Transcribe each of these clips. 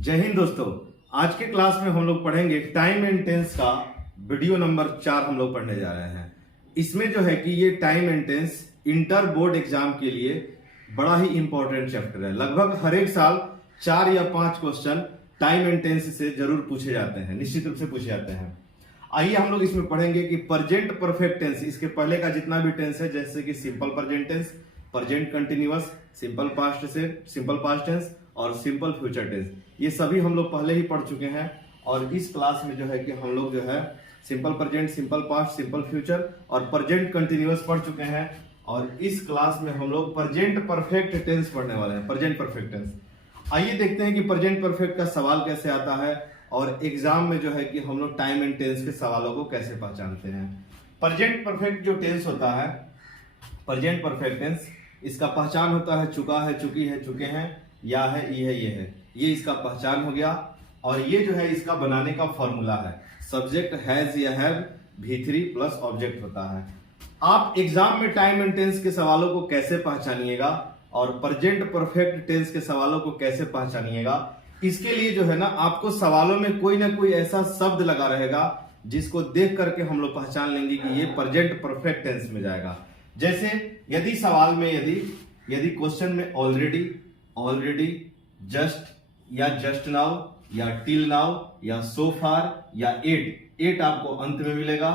जय हिंद दोस्तों। आज के क्लास में हम लोग पढ़ेंगे टाइम एंड टेंस का वीडियो नंबर 4 हम लोग पढ़ने जा रहे हैं। इसमें जो है कि ये time and tense inter board exam के लिए बड़ा ही इंपॉर्टेंट चैप्टर है। लगभग हर एक साल 4 या 5 क्वेश्चन टाइम एंड टेंस से जरूर पूछे जाते हैं, निश्चित रूप से पूछे जाते हैं। आइए हम लोग इसमें पढ़ेंगे कि प्रेजेंट परफेक्ट टेंस, इसके पहले का जितना भी टेंस है, जैसे कि simple present tense, present continuous, simple past tense और सिंपल फ्यूचर टेंस, ये सभी हम लोग पहले ही पढ़ चुके हैं। और इस क्लास में जो है कि हम लोग जो है simple present, simple past, simple future और प्रेजेंट कंटिन्यूअस पढ़ चुके हैं। और इस क्लास में हम लोग प्रेजेंट परफेक्ट टेंस पढ़ने वाले हैं, प्रेजेंट परफेक्ट टेंस। आइए देखते हैं कि प्रेजेंट परफेक्ट का सवाल कैसे आता है और एग्जाम में जो है कि हम लोग टाइम एंड टेंस के सवालों को कैसे पहचानते हैं। प्रेजेंट परफेक्ट जो टेंस होता है, प्रेजेंट परफेक्ट टेंस, इसका पहचान होता है चुका है, चुकी है, चुके हैं, या है, ये है, ये इसका पहचान हो गया। और ये जो है इसका बनाने का फॉर्मूला है, सब्जेक्ट हैज या हैव V3 प्लस ऑब्जेक्ट होता है। आप एग्जाम में टाइम एंड टेंस के सवालों को कैसे पहचानिएगा और प्रेजेंट परफेक्ट टेंस के सवालों को कैसे पहचानिएगा, इसके लिए जो है ना आपको सवालों में कोई ना कोई ऐसा शब्द लगा रहेगा जिसको देख करके हम लोग पहचान लेंगे कि ये प्रेजेंट परफेक्ट टेंस में जाएगा। जैसे यदि सवाल में यदि क्वेश्चन में ऑलरेडी, जस्ट या जस्ट नाउ या टिल नाउ या सो फार या एट आपको अंत में मिलेगा,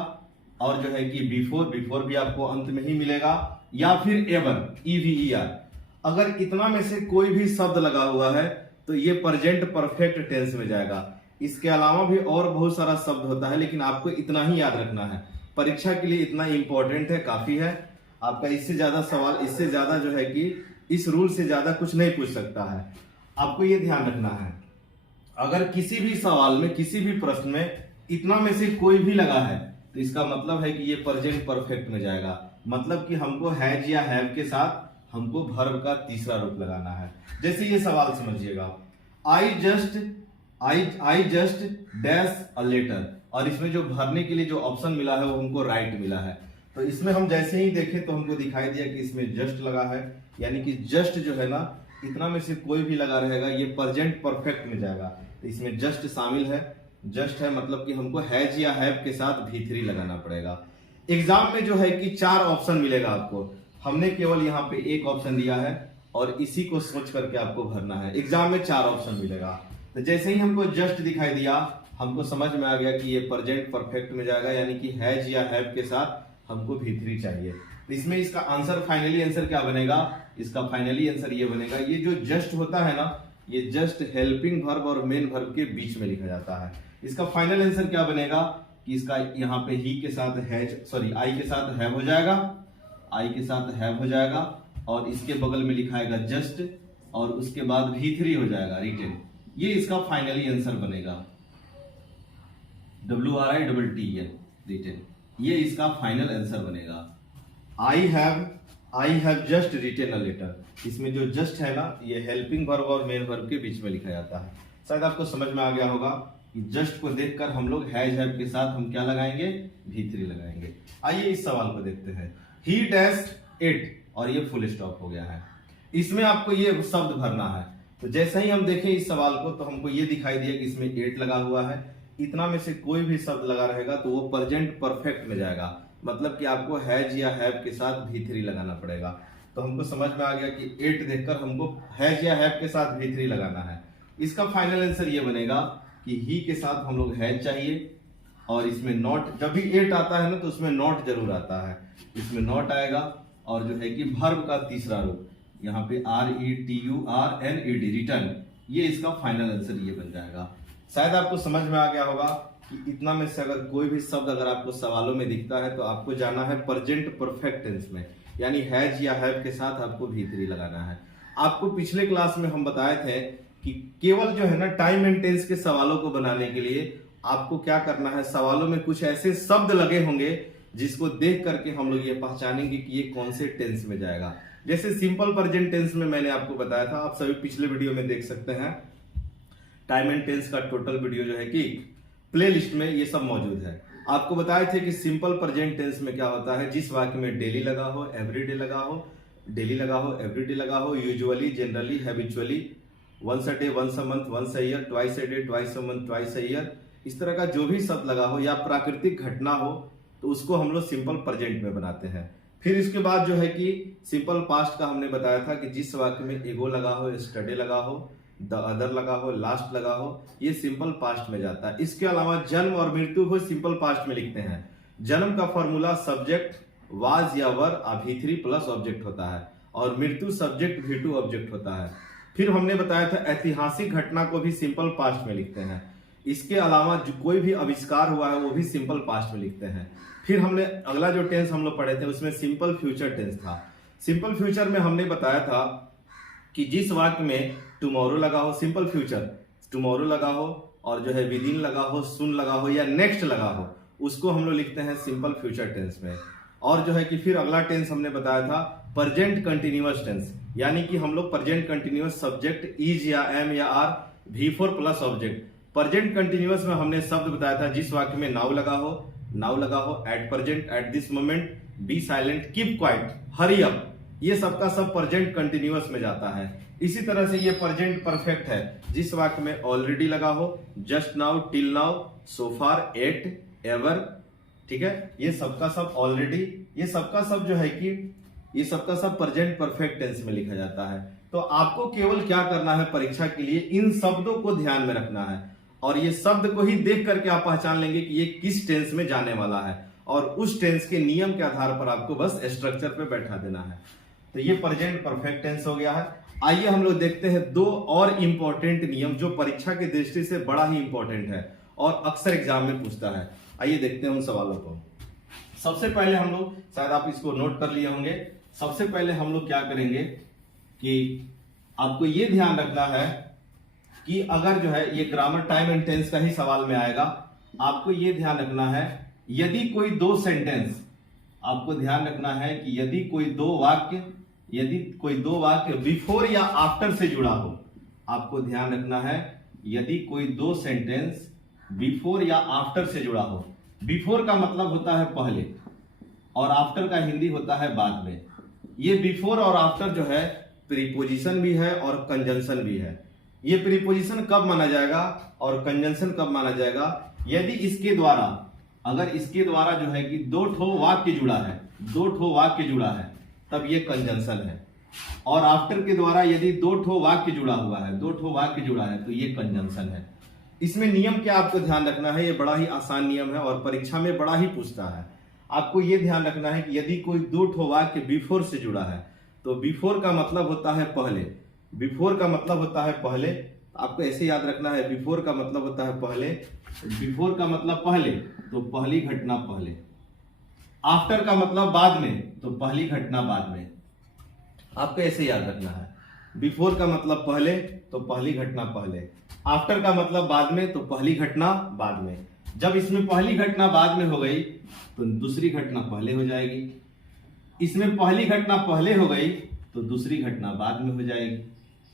और जो है कि बिफोर भी आपको अंत में ही मिलेगा, या फिर एवर EVER। अगर इतना में से कोई भी शब्द लगा हुआ है तो ये प्रेजेंट परफेक्ट टेंस में जाएगा। इसके अलावा भी और बहुत सारा शब्द होता है, लेकिन आपको इतना ही याद रखना है, परीक्षा के लिए इतना इंपॉर्टेंट है, काफी है। आपका इससे ज्यादा सवाल, इससे ज्यादा जो है कि इस रूल से ज्यादा कुछ नहीं पूछ सकता है। आपको ये ध्यान रखना है, अगर किसी भी सवाल में, किसी भी प्रश्न में इतना में से कोई भी लगा है तो इसका मतलब है कि ये प्रेजेंट परफेक्ट में जाएगा। मतलब कि हमको हैज या हैव के साथ हमको वर्ब का तीसरा रूप लगाना है। जैसे ये सवाल समझिएगा, I just dash a letter, और इसमें जो भरने के लिए जो ऑप्शन मिला है वो हमको राइट मिला है। तो इसमें हम जैसे ही देखें तो हमको दिखाई दिया कि इसमें जस्ट लगा है, यानी कि जस्ट जो है ना इतना में से कोई भी लगा रहेगा ये प्रेजेंट परफेक्ट में जाएगा। तो इसमें जस्ट शामिल है, जस्ट है, मतलब कि हमको हैज या हैव के साथ V3 लगाना पड़ेगा। एग्जाम में जो है कि 4 ऑप्शन मिलेगा आपको, हमने केवल यहाँ पे एक ऑप्शन दिया है और इसी को सोच करके आपको भरना है। एग्जाम में 4 ऑप्शन मिलेगा, तो जैसे ही हमको जस्ट दिखाई दिया हमको समझ में आ गया कि ये प्रेजेंट परफेक्ट में जाएगा, यानी कि हैज या हैव के साथ हमको V3 चाहिए। तो इसमें इसका आंसर, फाइनली आंसर क्या बनेगा, इसका फाइनली आंसर ये बनेगा, ये जो जस्ट होता है ना, ये जस्ट हेल्पिंग वर्ब और मेन वर्ब के बीच में लिखा जाता है। इसका फाइनल आंसर क्या बनेगा कि इसका यहाँ पे ही के साथ आई के साथ हैव हो जाएगा, आई के साथ हैव हो जाएगा, और इसके बगल में लिखा आएगा जस्ट, और उसके बाद V3 हो जाएगा रिटेन। ये इसका फाइनली आंसर बनेगा, WRITTEN रिटेन, ये इसका फाइनल आंसर बनेगा। I have just written a letter, इसमें जो जस्ट है ना ये हेल्पिंग वर्ब और मेन वर्ब के बीच में लिखा जाता है। शायद आपको समझ में आ गया होगा कि जस्ट को देखकर हम लोग हैज हैव के साथ हम क्या लगाएंगे, V3 लगाएंगे। आइए इस सवाल को देखते हैं, ही डैश्ड इट, और ये फुल स्टॉप हो गया है। इसमें आपको ये शब्द भरना है। तो जैसे ही हम देखें इस सवाल को तो हमको ये दिखाई दिया कि इसमें 8 लगा हुआ है, इतना में से कोई भी शब्द लगा रहेगा तो वो प्रेजेंट परफेक्ट में जाएगा। मतलब कि आपको हैज या हैव के साथ V3 लगाना पड़ेगा। तो हमको समझ में आ गया कि 8 देखकर हमको हैज या हैव के साथ V3 लगाना है। इसका फाइनल आंसर ये बनेगा कि ही के साथ हम लोग हैज चाहिए, और इसमें नॉट, जब भी 8 आता है ना तो उसमें नॉट जरूर आता है, इसमें नॉट आएगा, और जो है कि वर्ब का तीसरा रूप यहाँ पे RETURNED रिटर्न, ये इसका फाइनल आंसर ये बन जाएगा। शायद आपको समझ में आ गया होगा कि इतना में से अगर कोई भी शब्द अगर आपको सवालों में दिखता है तो आपको जाना है प्रेजेंट परफेक्ट टेंस में, यानी हैज या हैव के साथ आपको V3 लगाना है। आपको पिछले क्लास में हम बताए थे कि केवल जो है ना टाइम एंड टेंस के सवालों को बनाने के लिए आपको क्या करना है, सवालों में कुछ ऐसे शब्द लगे होंगे जिसको देख करके हम लोग ये पहचानेंगे कि ये कौन से टेंस में जाएगा। जैसे सिंपल प्रेजेंट टेंस में मैंने आपको बताया था, आप सभी पिछले वीडियो में देख सकते हैं, टाइम एंड टेंस का टोटल वीडियो जो है कि प्ले लिस्ट में ये सब मौजूद है। आपको बताए थे कि सिंपल प्रेजेंट टेंस में क्या होता है, जिस वाक्य में डेली लगा हो, एवरीडे लगा हो, डेली लगा हो, एवरीडे लगा हो, usually, generally, habitually, once a day, once a month, once a year, twice a day, twice a month, twice a year, इस तरह का जो भी शब्द लगा हो या प्राकृतिक घटना हो तो उसको हम लोग सिंपल प्रेजेंट में बनाते हैं। फिर इसके बाद जो है कि सिंपल पास्ट का हमने बताया था कि जिस वाक्य में एगो लगा हो, स्टडे लगा हो, द अदर लगा हो, लास्ट लगा हो, ये सिंपल पास्ट में जाता है। इसके अलावा जन्म और मृत्यु को सिंपल पास्ट में लिखते हैं। जन्म का फॉर्मूला सब्जेक्ट वाज या वर V3 प्लस ऑब्जेक्ट होता है और मृत्यु सब्जेक्ट V2 ऑब्जेक्ट होता है। फिर हमने बताया था ऐतिहासिक घटना को भी सिंपल पास्ट में लिखते हैं। इसके अलावा जो कोई भी आविष्कार हुआ है वो भी सिंपल पास्ट में लिखते हैं। फिर हमने अगला जो टेंस हम लोग पढ़े थे उसमें सिंपल फ्यूचर टेंस था। सिंपल फ्यूचर में हमने बताया था कि जिस वाक्य में टुमारो लगा हो, सिंपल फ्यूचर टुमारो लगा हो और जो है विदिन लगा हो, सुन लगा हो या नेक्स्ट लगा हो, उसको हम लोग लिखते हैं सिंपल फ्यूचर टेंस में। और जो है कि फिर अगला टेंस हमने बताया था प्रेजेंट कंटिन्यूअस टेंस, यानी कि हम लोग प्रेजेंट कंटिन्यूअस सब्जेक्ट इज या एम या are V4 plus object. Present continuous में हमने शब्द बताया था जिस वाक्य में नाउ लगा हो, at present, at this moment, be silent, keep quiet, hurry up, ये सबका सब प्रेजेंट कंटिन्यूअस में जाता है। इसी तरह से ये प्रेजेंट परफेक्ट है जिस वाक्य में ऑलरेडी लगा हो, जस्ट नाउ, टिल नाउ, सो फार, एट, एवर, ठीक है, ये सबका सब ऑलरेडी, ये सबका सब जो है कि ये सबका सब प्रेजेंट परफेक्ट टेंस में लिखा जाता है। तो आपको केवल क्या करना है परीक्षा के लिए, इन शब्दों को ध्यान में रखना है और ये शब्द को ही देख करके आप पहचान लेंगे कि ये किस टेंस में जाने वाला है और उस टेंस के नियम के आधार पर आपको बस स्ट्रक्चर पे बैठा देना है। तो ये प्रेजेंट परफेक्ट टेंस हो गया है। आइए हम लोग देखते हैं दो और इंपॉर्टेंट नियम जो परीक्षा की दृष्टि से बड़ा ही इंपॉर्टेंट है और अक्सर एग्जाम में पूछता है। आइए देखते हैं उन सवालों को। सबसे पहले हम लोग, शायद आप इसको नोट कर लिए होंगे, सबसे पहले हम लोग क्या करेंगे कि आपको ये ध्यान रखना है कि अगर जो है ये ग्रामर टाइम एंड टेंस का ही सवाल में आएगा, आपको ये ध्यान रखना है यदि कोई दो सेंटेंस, आपको ध्यान रखना है कि यदि कोई दो वाक्य बिफोर या आफ्टर से जुड़ा हो, आपको ध्यान रखना है यदि कोई दो सेंटेंस बिफोर या आफ्टर से जुड़ा हो। बिफोर का मतलब होता है पहले और आफ्टर का हिंदी होता है बाद में। ये बिफोर और आफ्टर जो है प्रीपोजिशन भी है और कंजंक्शन भी है। ये प्रीपोजिशन कब माना जाएगा और कंजंक्शन कब माना जाएगा, यदि इसके द्वारा, अगर इसके द्वारा जो है कि दो ठो वाक्य जुड़ा है तब ये कंजंक्शन है, और आफ्टर के द्वारा यदि दो ठो वाक्य जुड़ा है तो ये कंजंक्शन है। इसमें नियम क्या आपको ध्यान रखना है, ये बड़ा ही आसान नियम है और परीक्षा में बड़ा ही पूछता है। आपको ये ध्यान रखना है कि यदि कोई दो ठो वाक्य बिफोर से जुड़ा है तो बिफोर का मतलब होता है पहले, आपको ऐसे याद रखना है, बिफोर का मतलब होता है पहले, तो पहली घटना पहले। आफ्टर का मतलब बाद में, तो पहली घटना बाद में। आपको ऐसे याद रखना है, बिफोर का मतलब पहले तो पहली घटना पहले, आफ्टर का मतलब बाद में तो पहली घटना बाद में। जब इसमें पहली घटना बाद में हो गई तो दूसरी घटना पहले हो जाएगी, इसमें पहली घटना पहले हो गई तो दूसरी घटना बाद में हो जाएगी।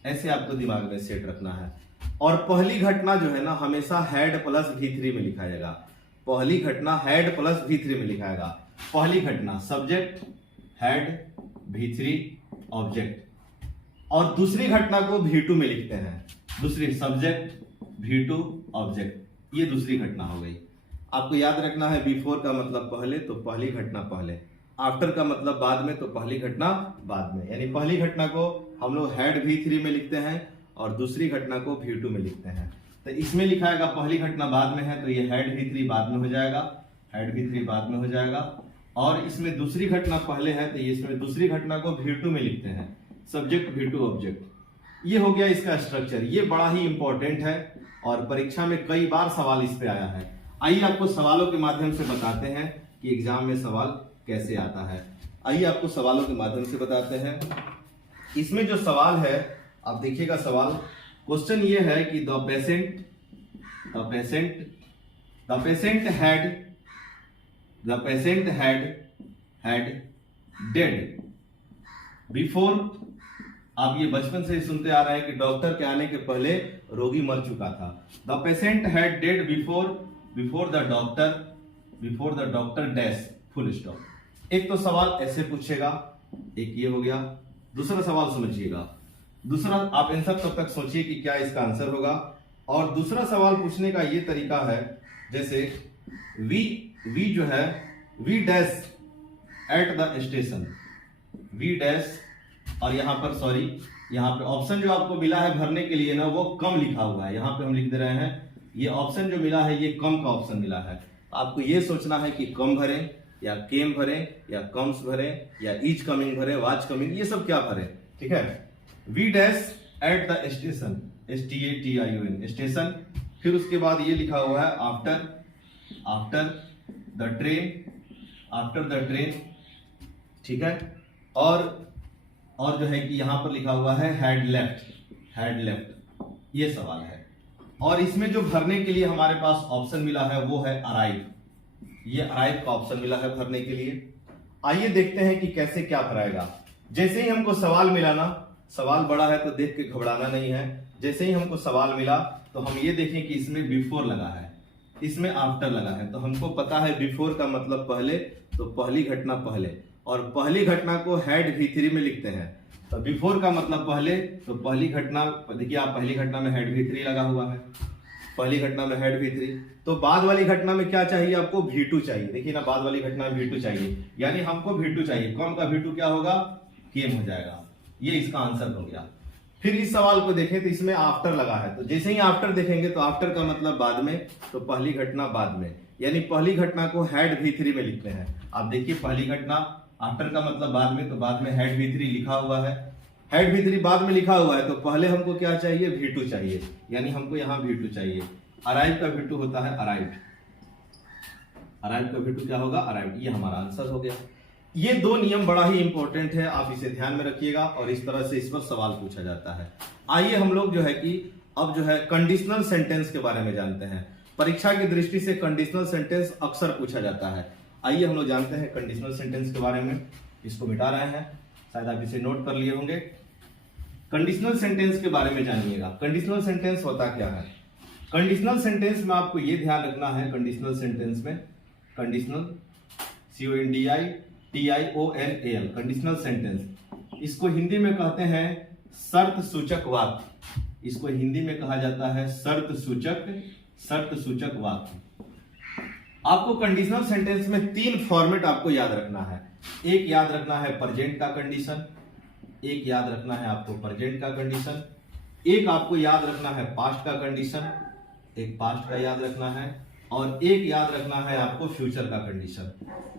ऐसे आपको दिमाग में सेट रखना है। और पहली घटना जो है ना हमेशा हैड प्लस V3 में लिखा जाएगा, पहली घटना हैड प्लस V3 में लिखा जाएगा। पहली घटना सब्जेक्ट हैड V3 ऑब्जेक्ट, और दूसरी घटना को V2 में लिखते हैं, दूसरी सब्जेक्ट V2 ऑब्जेक्ट, ये दूसरी घटना हो गई। आपको याद रखना है बिफोर का मतलब पहले तो पहली घटना पहले, आफ्टर का मतलब बाद में तो पहली घटना बाद में। यानी पहली घटना को हम लोग हैड V3 में लिखते हैं और दूसरी घटना को V2 में लिखते हैं। तो इसमें लिखा आएगा पहली घटना बाद में है तो ये हैड V3 बाद में हो जाएगा, और इसमें दूसरी घटना पहले है तो ये इसमें दूसरी घटना को V2 में लिखते हैं, सब्जेक्ट V2 ऑब्जेक्ट। ये हो गया इसका स्ट्रक्चर। ये बड़ा ही इंपॉर्टेंट है और परीक्षा में कई बार सवाल इस पे आया है। आइए आपको सवालों के माध्यम से बताते हैं कि एग्जाम में सवाल कैसे आता है। आइए आपको सवालों के माध्यम से बताते हैं। इसमें जो सवाल है आप देखिएगा, सवाल क्वेश्चन ये है कि the patient had dead before. आप ये बचपन से ही सुनते आ रहे हैं कि डॉक्टर के आने के पहले रोगी मर चुका था। The patient had dead before the doctor dash full stop. एक तो सवाल ऐसे पूछेगा, एक ये हो गया। दूसरा सवाल समझिएगा, दूसरा आप आंसर तब तक सोचिए कि क्या इसका आंसर होगा। और दूसरा सवाल पूछने का ये तरीका है, जैसे वी जो है we dash at the station, we dash, और यहाँ पर सॉरी, यहाँ पे ऑप्शन जो आपको मिला है भरने के लिए ना वो कम लिखा हुआ है, यहाँ पे हम लिख दे रहे हैं ये ऑप्शन जो मिला है ये कम का ऑप्शन मिला है। आपको ये सोचना है कि कम भरें या केम भरें या कम्स भरें या इज कमिंग भरें, वाच कमिंग, ये सब क्या भरें, ठीक है। We dash at the station, STATION station, फिर उसके बाद ये लिखा हुआ है आफ्टर द ट्रेन, ठीक है। और जो है कि यहां पर लिखा हुआ है हैड लेफ्ट, ये सवाल है। और इसमें जो भरने के लिए हमारे पास ऑप्शन मिला है वो है अराइव, ये अराइव का ऑप्शन मिला है भरने के लिए। आइए देखते हैं कि कैसे क्या भराएगा। जैसे ही हमको सवाल मिला ना, सवाल बड़ा है तो देख के घबराना नहीं है, जैसे ही हमको सवाल मिला तो हम ये देखें कि इसमें बिफोर लगा है, इसमें आफ्टर लगा है, तो हमको पता है बिफोर का मतलब पहले, तो पहली घटना पहले, और पहली घटना को हेड V3 में लिखते हैं, तो बिफोर का मतलब पहले, तो पहली घटना, देखिए आप पहली घटना में हेड V3 लगा हुआ है, पहली घटना में हेड V3, तो बाद वाली घटना में क्या चाहिए आपको, V2 चाहिए। देखिए ना, बाद वाली घटना में V2 चाहिए, यानी हमको V2 चाहिए, कौन का V2 क्या होगा, केम हो जाएगा, ये इसका आंसर हो गया। फिर इस सवाल को देखें तो इसमें आफ्टर लगा है, तो जैसे ही आफ्टर देखेंगे तो आफ्टर का मतलब बाद में, तो पहली घटना बाद में, यानी पहली घटना को हेड V3 में लिखते हैं। आप देखिए पहली घटना, आफ्टर का मतलब बाद में, तो बाद में हेड V3 लिखा हुआ है, हेड V3 बाद में लिखा हुआ है, तो पहले हमको क्या चाहिए, V2 चाहिए, यानी हमको यहाँ V2 चाहिए। अराइव का V2 होता है अराइव्ड, अराइव का V2 क्या होगा, अराइव्ड, ये हमारा आंसर हो गया। ये दो नियम बड़ा ही इंपॉर्टेंट है, आप इसे ध्यान में रखिएगा, और इस तरह से इस पर सवाल पूछा जाता है। आइए हम लोग जो है कि अब जो है कंडीशनल सेंटेंस के बारे में जानते हैं। परीक्षा की दृष्टि से कंडीशनल सेंटेंस अक्सर पूछा जाता है। आइए हम लोग जानते हैं कंडीशनल सेंटेंस के बारे में। इसको मिटा रहे हैं, शायद आप इसे नोट कर लिए होंगे। कंडीशनल सेंटेंस के बारे में जानिएगा। कंडीशनल सेंटेंस होता क्या है? कंडीशनल सेंटेंस में आपको ये ध्यान रखना है, कंडीशनल सेंटेंस में, कंडीशनल CONDITIONAL, कंडीशनल सेंटेंस, इसको हिंदी में कहते हैं शर्त सूचक वाक्य, इसको हिंदी में कहा जाता है शर्त सूचक वाक्य। आपको कंडीशनल सेंटेंस में तीन फॉर्मेट आपको याद रखना है। एक याद रखना है प्रेजेंट का कंडीशन, एक याद रखना है आपको प्रेजेंट का कंडीशन, एक आपको याद रखना है पास्ट का कंडीशन, एक पास्ट का याद रखना है, और एक याद रखना है आपको फ्यूचर का कंडीशन,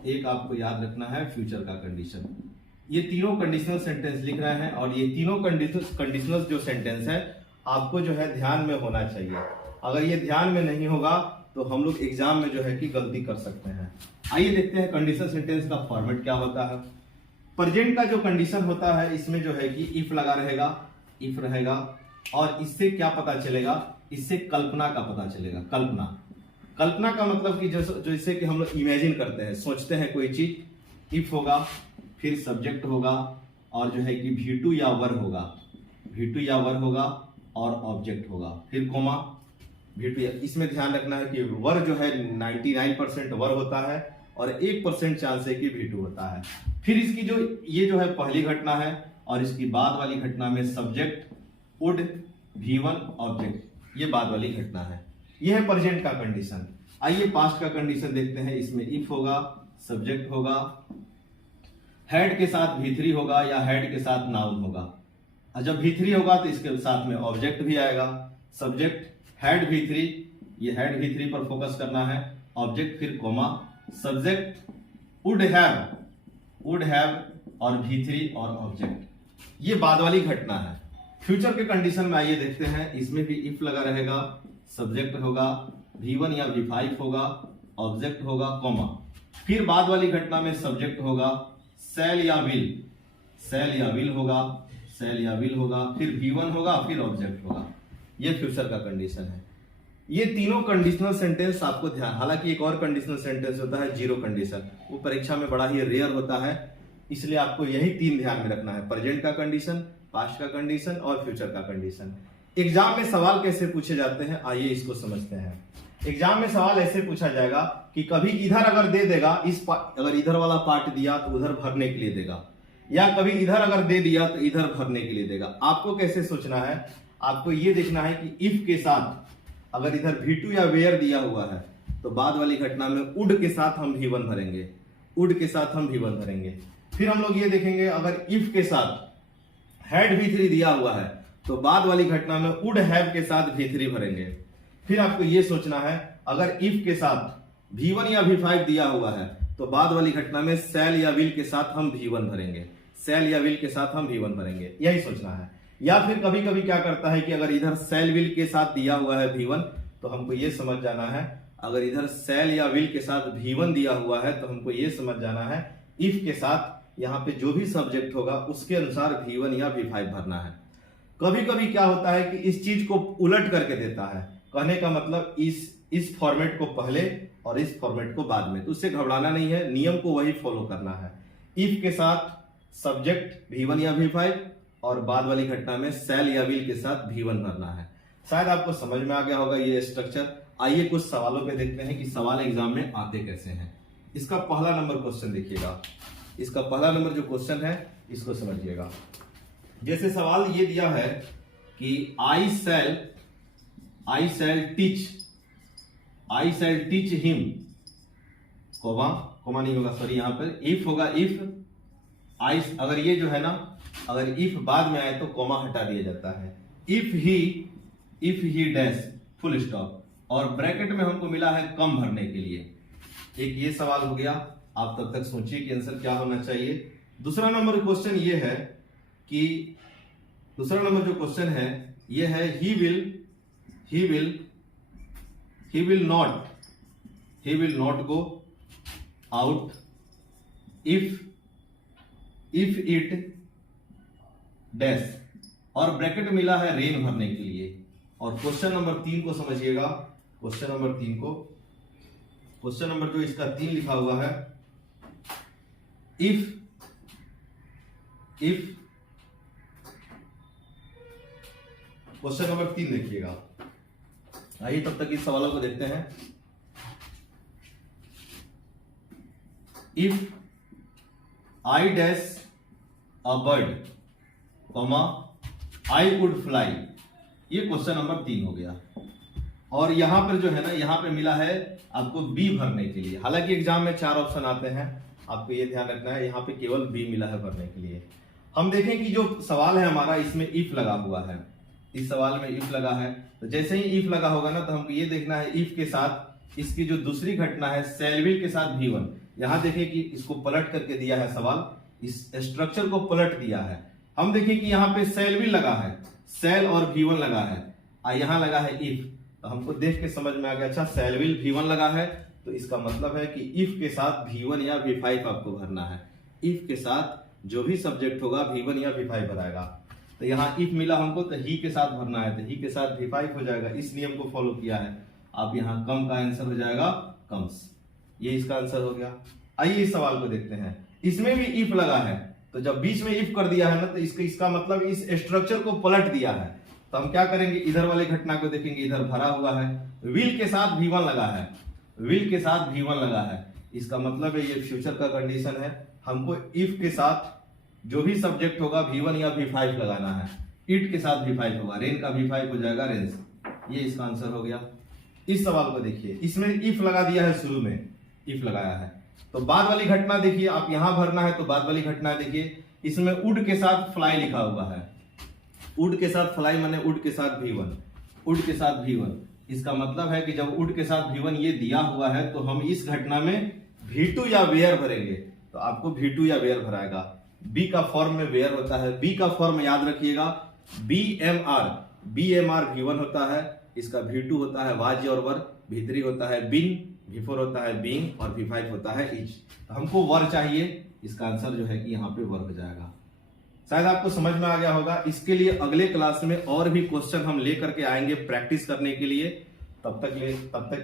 एक आपको याद रखना है फ्यूचर का कंडीशन। ये तीनों कंडीशनल सेंटेंस लिख रहे हैं, और ये तीनों कंडीशनल जो सेंटेंस है आपको जो है ध्यान में होना चाहिए। अगर ये ध्यान में नहीं होगा तो हम लोग एग्जाम में जो है कि गलती कर सकते हैं। आइए देखते हैं कंडीशनल सेंटेंस का फॉर्मेट क्या होता है। प्रेजेंट का जो कंडीशन होता है इसमें जो है कि इफ लगा रहेगा, इफ रहेगा, और इससे क्या पता चलेगा, इससे कल्पना का पता चलेगा। कल्पना का मतलब कि जैसे कि हम लोग इमेजिन करते हैं, सोचते हैं कोई चीज। इफ होगा, फिर सब्जेक्ट होगा, और जो है कि V2 या वर होगा, और ऑब्जेक्ट होगा, फिर कोमा V2। इसमें ध्यान रखना है कि वर जो है 99% वर होता है, और 1% चांस है कि V2 होता है। फिर इसकी ये जो है पहली घटना है, और इसकी बाद वाली घटना में सब्जेक्ट, वुड, V1, ऑब्जेक्ट, ये बाद वाली घटना है। ये है प्रेजेंट का कंडीशन। आइए पास्ट का कंडीशन देखते हैं। इसमें इफ होगा, सब्जेक्ट होगा, हेड के साथ V3 होगा, या हेड के साथ नाउन होगा। और जब V3 होगा तो इसके साथ में ऑब्जेक्ट भी आएगा। सब्जेक्ट हेड V3, ये हेड V3 पर फोकस करना है, ऑब्जेक्ट फिर कोमा, सब्जेक्ट वुड हैव और V3 और ऑब्जेक्ट, ये बाद वाली घटना है। फ्यूचर के कंडीशन में आइए देखते हैं। इसमें भी इफ लगा रहेगा, सब्जेक्ट होगा, V1 या V5 होगा, ऑब्जेक्ट होगा, कोमा, फिर बाद वाली घटना में सब्जेक्ट होगा, सेल या विल होगा, फिर V1 होगा, फिर ऑब्जेक्ट होगा। ये फ्यूचर का कंडीशन है। ये तीनों कंडीशनल सेंटेंस आपको ध्यान, हालांकि एक और कंडीशनल सेंटेंस होता है जीरो कंडीशन, वो परीक्षा में बड़ा ही रेयर होता है, इसलिए आपको यही तीन ध्यान में रखना है, प्रेजेंट का कंडीशन, पास्ट का कंडीशन और फ्यूचर का कंडीशन। एग्जाम में सवाल कैसे पूछे जाते हैं, आइए इसको समझते हैं। एग्जाम में सवाल ऐसे पूछा जाएगा कि कभी इधर अगर दे देगा, अगर इधर वाला पार्ट दिया तो उधर भरने के लिए देगा, या कभी इधर अगर दे दिया तो इधर भरने के लिए देगा। आपको कैसे सोचना है, आपको ये देखना है कि इफ के साथ अगर इधर V2 या वेयर दिया हुआ है तो बाद वाली घटना में उड के साथ हम V1 भरेंगे, उड के साथ हम V1 भरेंगे। फिर हम लोग ये देखेंगे अगर इफ के साथ हैड V3 दिया हुआ है तो बाद वाली घटना में उड हैव के साथ V3 भरेंगे। फिर आपको ये सोचना है अगर इफ के साथ V1 या V5 दिया हुआ है तो बाद वाली घटना में सेल या विल के साथ हम V1 भरेंगे, सेल या विल के साथ हम V1 भरेंगे, यही सोचना है। या फिर कभी कभी क्या करता है कि अगर इधर सेल विल के साथ दिया हुआ है V1 तो हमको ये समझ जाना है, अगर इधर सेल या विल के साथ V1 दिया हुआ है तो हमको ये समझ जाना है इफ के साथ यहाँ पे जो भी सब्जेक्ट होगा उसके अनुसार V1 या V5 भरना है। कभी कभी क्या होता है कि इस चीज को उलट करके देता है, कहने का मतलब इस फॉर्मेट को पहले और इस फॉर्मेट को बाद में, तो उससे घबराना नहीं है, नियम को वही फॉलो करना है। इफ के साथ सब्जेक्ट V1 या V5 और बाद वाली घटना में सेल या विल के साथ V1 भरना है। शायद आपको समझ में आ गया होगा ये स्ट्रक्चर। आइए कुछ सवालों पे देखते हैं कि सवाल एग्जाम में आते कैसे हैं। इसका पहला नंबर क्वेश्चन देखिएगा, इसका पहला नंबर जो क्वेश्चन है इसको समझिएगा। जैसे सवाल ये दिया है कि आई शैल टीच हिम, कोमा नहीं होगा, सॉरी, यहां पर इफ होगा, इफ आई, अगर ये जो है ना, अगर इफ बाद में आए तो कोमा हटा दिया जाता है। If he dash full stop, और ब्रैकेट में हमको मिला है कम भरने के लिए। एक ये सवाल हो गया, आप तब तक सोचिए कि आंसर क्या होना चाहिए। दूसरा नंबर क्वेश्चन ये है कि दूसरा नंबर जो क्वेश्चन है ये है he will not go out if it dash, और ब्रैकेट मिला है रेन भरने के लिए। और क्वेश्चन नंबर 3 को समझिएगा, क्वेश्चन नंबर 3 को, क्वेश्चन नंबर जो इसका 3 लिखा हुआ है, इफ क्वेश्चन नंबर 3 देखिएगा। आइए तब तक इस सवालों को देखते हैं। If I dash a bird, comma I would fly, ये क्वेश्चन नंबर 3 हो गया। और यहां पर जो है ना, यहां पे मिला है आपको बी भरने के लिए। हालांकि एग्जाम में 4 ऑप्शन आते हैं, आपको ये ध्यान रखना है, यहाँ पे केवल बी मिला है भरने के लिए। हम देखें कि जो सवाल है हमारा, इसमें इफ लगा हुआ है, इस सवाल में इफ लगा है, तो जैसे ही इफ लगा होगा ना तो हमको ये देखना है इफ के साथ इसकी जो दूसरी घटना है सेल विल के साथ V1। यहां देखें कि इसको पलट करके दिया है सवाल, इस स्ट्रक्चर को पलट दिया है। हम देखें कि यहाँ पे सेल विल लगा है, सेल और V1 लगा है, और यहां लगा है इफ, तो हमको देख के समझ में आ गया, अच्छा सेल विल V1 लगा है तो इसका मतलब है कि इफ के साथ V1 या V5 आपको भरना है। इफ के साथ जो भी सब्जेक्ट होगा V1 या V5 भराएगा। तो यहाँ इफ मिला हमको तो ही के साथ भरना है, तो ही के साथ V5 हो जाएगा। इस नियम को फॉलो किया है, आप यहाँ कम का आंसर हो जाएगा कम्स, ये इसका आंसर हो गया। आइए इस सवाल को देखते हैं, इसमें भी इफ लगा है, तो जब बीच में इफ कर दिया है ना तो इसका मतलब इस स्ट्रक्चर को पलट दिया है। तो हम क्या करेंगे, इधर वाली घटना को देखेंगे, इधर भरा हुआ है, विल के साथ V1 लगा है, विल के साथ V1 लगा है, इसका मतलब है ये फ्यूचर का कंडीशन है। हमको इफ के साथ जो भी सब्जेक्ट होगा V1 या V5 लगाना है। इट के साथ V5 होगा, रेन का V5 हो जाएगा रेंस, ये इसका आंसर हो गया। इस सवाल को देखिए, इसमें इफ लगा दिया है, शुरू में इफ लगाया है, तो बाद वाली घटना देखिए, आप यहां भरना है तो बाद वाली घटना देखिए, इसमें उड के साथ फ्लाई लिखा हुआ है, उड के साथ फ्लाई माने उड के साथ V1, उड के साथ V1। इसका मतलब है कि जब उड के साथ V1 ये दिया हुआ है तो हम इस घटना में V2 या वेयर भरेंगे, तो आपको V2 या वेयर भराएगा। बी का फॉर्म में वेयर होता है, बी का फॉर्म याद रखिएगा BMR V1 होता है, इसका V2 होता है वाज्य और वर, V3 होता है बिन, V4 होता है बीइंग और V5 होता है इज। हमको वर चाहिए, इसका आंसर जो है कि यहाँ पे वर हो जाएगा। शायद आपको समझ में आ गया होगा। इसके लिए अगले क्लास में और भी क्वेश्चन हम लेकर के आएंगे प्रैक्टिस करने के लिए। तब तक के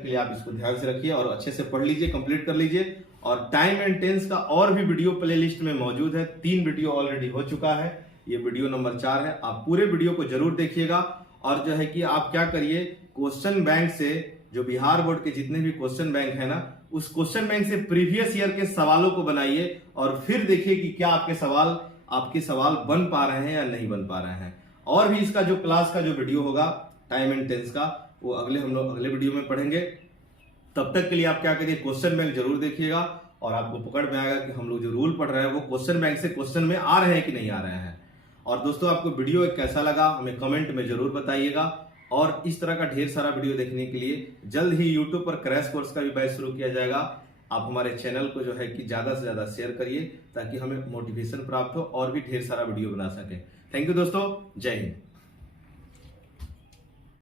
लिए आप इसको ध्यान से रखिए और अच्छे से पढ़ लीजिए, कंप्लीट कर लीजिए। और टाइम एंड टेंस का और भी वीडियो प्लेलिस्ट में मौजूद है, 3 वीडियो ऑलरेडी हो चुका है, ये वीडियो नंबर 4 है। आप पूरे वीडियो को जरूर देखिएगा और जो है कि आप क्या करिए, क्वेश्चन बैंक से, जो बिहार बोर्ड के जितने भी क्वेश्चन बैंक है ना, उस क्वेश्चन बैंक से प्रीवियस ईयर के सवालों को बनाइए और फिर देखिए कि क्या आपके सवाल आपके सवाल बन पा रहे हैं या नहीं बन पा रहे हैं। और भी इसका जो क्लास का जो वीडियो होगा टाइम एंड टेंस का, वो हम लोग अगले वीडियो में पढ़ेंगे। तब तक के लिए आप क्या करिए, क्वेश्चन बैंक जरूर देखिएगा और आपको पकड़ में आएगा कि हम लोग जो रूल पढ़ रहे हैं वो क्वेश्चन बैंक से क्वेश्चन में आ रहे हैं कि नहीं आ रहे हैं। और दोस्तों आपको वीडियो कैसा लगा हमें कमेंट में जरूर बताइएगा। और इस तरह का ढेर सारा वीडियो देखने के लिए जल्द ही यूट्यूब पर क्रैश कोर्स का भी बैच शुरू किया जाएगा। आप हमारे चैनल को जो है कि ज्यादा से ज्यादा शेयर करिए ताकि हमें मोटिवेशन प्राप्त हो और भी ढेर सारा वीडियो बना सके। थैंक यू दोस्तों, जय हिंद।